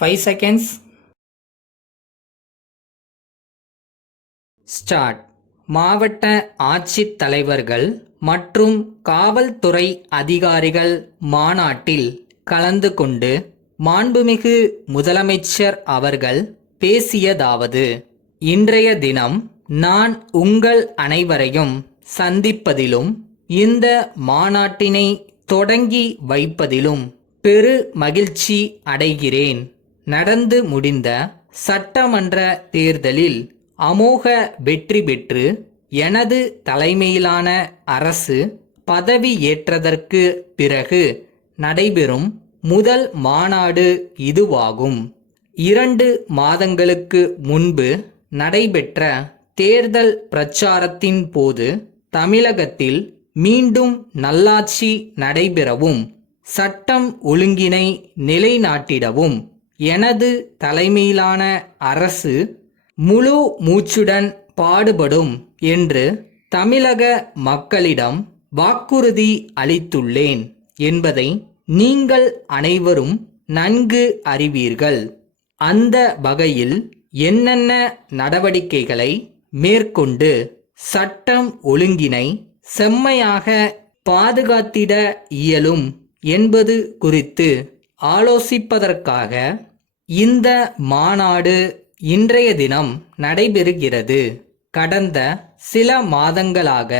5 seconds. Start. மாவட்ட ஆட்சித் தலைவர்கள் மற்றும் காவல்துறை அதிகாரிகள் மாநாட்டில் கலந்து கொண்டு மாண்புமிகு முதலமைச்சர் அவர்கள் பேசியதாவது: இன்றைய தினம் நான் உங்கள் அனைவரையும் சந்திப்பதிலும் இந்த மாநாட்டினை தொடங்கி வைப்பதிலும் பெரு மகிழ்ச்சி அடைகிறேன். நடந்து முடிந்த சட்டமன்ற தேர்தலில் அமோக வெற்றி பெற்று எனது தலைமையிலான அரசு பதவியேற்றதற்கு பிறகு நடைபெறும் முதல் மாநாடு இதுவாகும். 2 மாதங்களுக்கு முன்பு நடைபெற்ற தேர்தல் பிரச்சாரத்தின் போது தமிழகத்தில் மீண்டும் நல்லாட்சி நடைபெறவும் சட்டம் ஒழுங்கினை நிலைநாட்டிடவும் எனது தலைமையிலான அரசு முழு மூச்சுடன் பாடுபடும் என்று தமிழக மக்களிடம் வாக்குறுதி அளித்துள்ளேன் என்பதை நீங்கள் அனைவரும் நன்கு அறிவீர்கள். அந்த வகையில் என்னென்ன நடவடிக்கைகளை மேற்கொண்டு சட்டம் ஒழுங்கினை செம்மையாக பாதுகாத்திட இயலும் என்பது குறித்து ஆலோசிப்பதற்காக இந்த மாநாடு இன்றைய தினம் நடைபெறுகிறது. கடந்த சில மாதங்களாக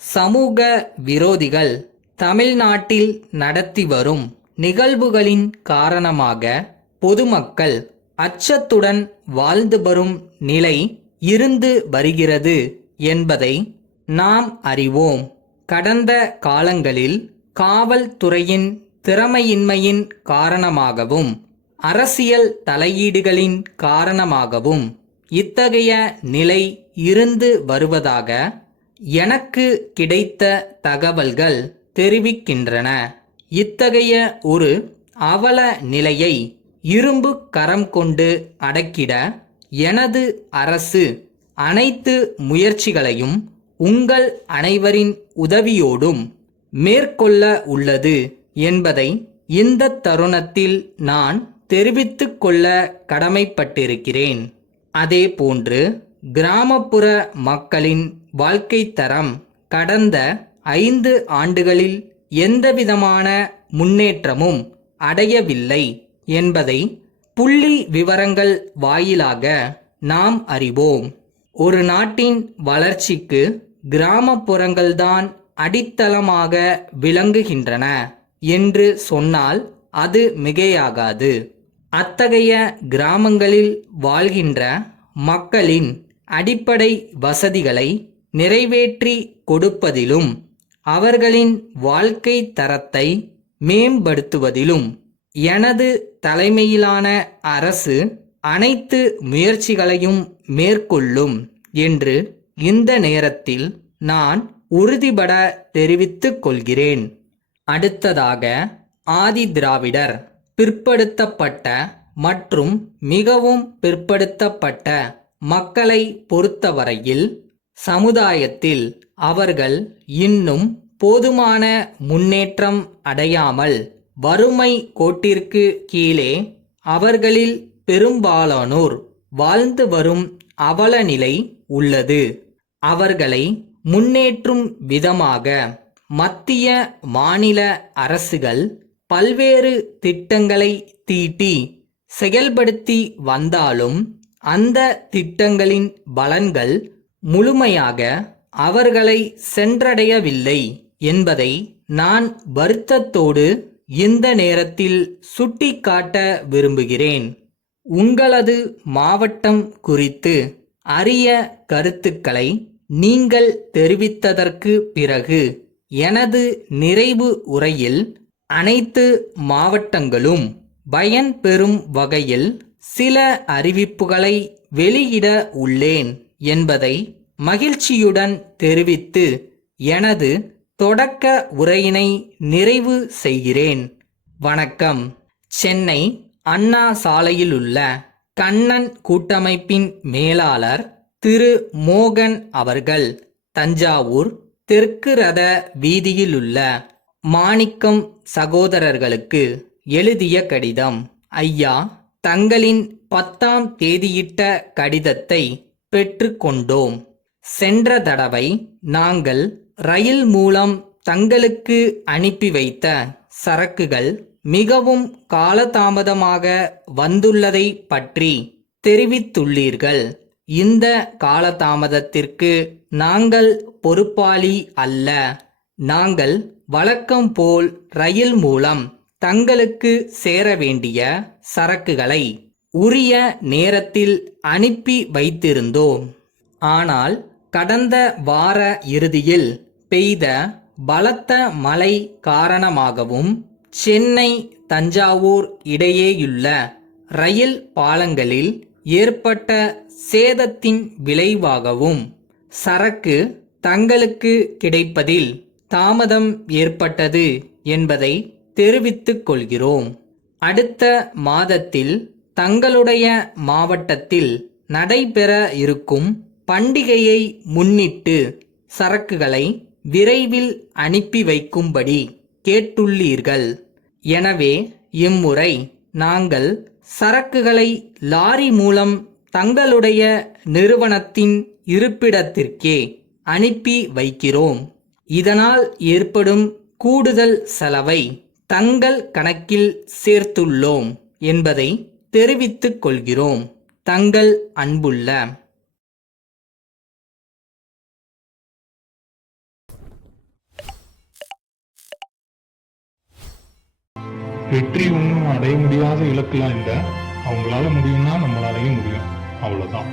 சமூக விரோதிகள் தமிழ்நாட்டில் நடத்தி வரும் நிகழ்வுகளின் காரணமாக பொதுமக்கள் அச்சத்துடன் வாழ்ந்து வரும் நிலை இருந்து வருகிறது என்பதை நாம் அறிவோம். கடந்த காலங்களில் காவல்துறையின் திறமையின்மையின் காரணமாகவும் அரசியல் தலையீடுகளின் காரணமாகவும் இத்தகைய நிலை இருந்து வருவதாக எனக்கு கிடைத்த தகவல்கள் தெரிவிக்கின்றன. இத்தகைய ஒரு அவல நிலையை இரும்பு கரம் கொண்டு அடக்கிட எனது அரசு அனைத்து முயற்சிகளையும் உங்கள் அனைவரின் உதவியோடும் மேற்கொள்ள உள்ளது என்பதை இந்த தருணத்தில் நான் தெரிவித்துக் கொள்ள கடமைப்பட்டிருக்கிறேன். அதேபோன்று கிராமப்புற மக்களின் வாழ்க்கை தரம் கடந்த 5 ஆண்டுகளில் எந்தவிதமான முன்னேற்றமும் அடையவில்லை என்பதை புள்ளி விவரங்கள் வாயிலாக நாம் அறிவோம். ஒரு நாட்டின் வளர்ச்சிக்கு கிராமப்புறங்கள்தான் அடித்தளமாக விளங்குகின்றன என்று சொன்னால் அது மிகையாகாது. அத்தகைய கிராமங்களில் வாழ்கின்ற மக்களின் அடிப்படை வசதிகளை நிறைவேற்றி கொடுப்பதிலும் அவர்களின் வாழ்க்கை தரத்தை மேம்படுத்துவதிலும் எனது தலைமையிலான அரசு அனைத்து முயற்சிகளையும் மேற்கொள்ளும் என்று இந்த நேரத்தில் நான் உறுதிபட தெரிவித்துக் கொள்கிறேன். அடுத்ததாக, ஆதி திராவிடர், பிற்படுத்தப்பட்ட மற்றும் மிகவும் பிற்படுத்தப்பட்ட மக்களை பொறுத்தவரையில் சமுதாயத்தில் அவர்கள் இன்னும் போதுமான முன்னேற்றம் அடையாமல் வறுமை கோட்டிற்கு கீழே அவர்களில் பெரும்பாலானோர் வாழ்ந்து வரும் அவலநிலை உள்ளது. அவர்களை முன்னேற்றும் விதமாக மத்திய மாநில அரசுகள் பல்வேறு திட்டங்களை தீட்டி செயல்படுத்தி வந்தாலும் அந்த திட்டங்களின் பலன்கள் முழுமையாக அவர்களை சென்றடையவில்லை என்பதை நான் வருத்தத்தோடு இந்த நேரத்தில் சுட்டிக்காட்ட விரும்புகிறேன். உங்களது மாவட்டம் குறித்து அரிய கருத்துக்களை நீங்கள் தெரிவித்ததற்கு பிறகு எனது நிறைவு உரையில் அனைத்து மாவட்டங்களும் பயன்பெறும் வகையில் சில அறிவிப்புகளை வெளியிட உள்ளேன் என்பதை மகிழ்ச்சியுடன் தெரிவித்து எனது தொடக்க உரையினை நிறைவு செய்கிறேன். வணக்கம். சென்னை அண்ணா சாலையிலுள்ள கண்ணன் கூட்டமைப்பின் மேலாளர் திரு மோகன் அவர்கள் தஞ்சாவூர் தெற்கு ரத வீதியிலுள்ள மாணிக்கம் சகோதரர்களுக்கு எழுதிய கடிதம். ஐயா, தங்களின் 10ஆம் தேதியிட்ட கடிதத்தை பெற்றுக்கொண்டோம். சென்ற தடவை நாங்கள் ரயில் மூலம் தங்களுக்கு அனுப்பி வைத்த சரக்குகள் மிகவும் காலதாமதமாக வந்துள்ளதை பற்றி தெரிவித்துள்ளீர்கள். இந்த காலதாமதத்திற்கு நாங்கள் பொறுப்பாளி அல்ல. நாங்கள் வழக்கம் போல் ரயில் மூலம் தங்களுக்கு சேர வேண்டிய சரக்குகளை உரிய நேரத்தில் அனுப்பி வைத்திருந்தோம். ஆனால் கடந்த வார இறுதியில் பெய்த பலத்த மழை காரணமாகவும் சென்னை தஞ்சாவூர் இடையேயுள்ள ரயில் பாலங்களில் ஏற்பட்ட சேதத்தின் விளைவாகவும் சரக்கு தங்களுக்கு கிடைப்பதில் தாமதம் ஏற்பட்டது என்பதை தெரிவித்துக் கொள்கிறோம். அடுத்த மாதத்தில் தங்களுடைய மாவட்டத்தில் நடைபெற இருக்கும் பண்டிகையை முன்னிட்டு சரக்குகளை விரைவில் அனுப்பி வைக்கும்படி கேட்டுள்ளீர்கள். எனவே இம்முறை நாங்கள் சரக்குகளை லாரி மூலம் தங்களுடைய நிறுவனத்தின் இருப்பிடத்திற்கே அனுப்பி வைக்கிறோம். இதனால் ஏற்படும் கூடுதல் செலவை தங்கள் கணக்கில் சேர்த்துள்ளோம் என்பதை தெரிவித்துக் கொள்கிறோம். தங்கள் அன்புள்ள வெற்றி ஒன்றும் அடைய முடியாத இலக்குலாம் இல்லை. அவங்களால முடியும்னா நம்மளாலையும் முடியும். அவ்வளோதான்.